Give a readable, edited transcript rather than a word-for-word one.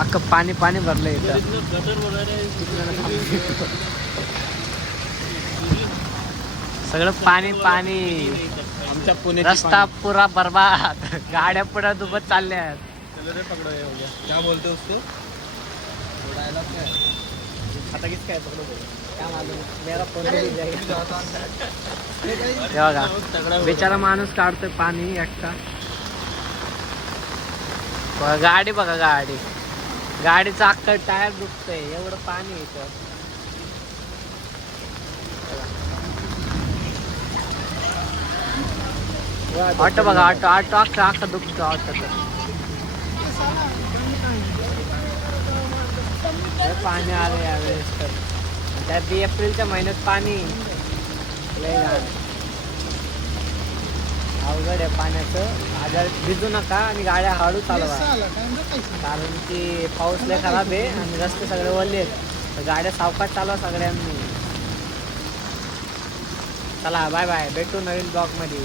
अख्खं पाणी पाणी भरलंय इथं. सगळं पाणी पाणी. आमच्या पुणे रस्ता पुरा बर्बाद. गाड्या पुढे डुबत चालल्या आहेत. क्या बोलते उसको आता किस काय पकडो क्या मालूम, मेरा फोन भी जाएगा. हे बघा बिचारा माणूस काढतोय पाणी एकटा. बघा गाडी, बघा गाडी, गाडीचं अख्खं टायर दुखतंय एवढं पाणी येतं. ऑटो बघा, ऑटो ऑटो अख्खं दुखतं ऑटो. तर पाणी आलं यावेळेस तर. त्या बी एप्रिलच्या महिन्यात पाणी लय घाण. अवघड आहे पाण्याचं. आजार भिजू नका आणि गाड्या हळू चालवा, कारण की पाऊस लय खराब आहे आणि रस्ते सगळे ओले आहेत. तर गाड्या सावकाश चालवा सगळ्यांनी. चला बाय बाय, भेटू नवीन ब्लॉगमध्ये.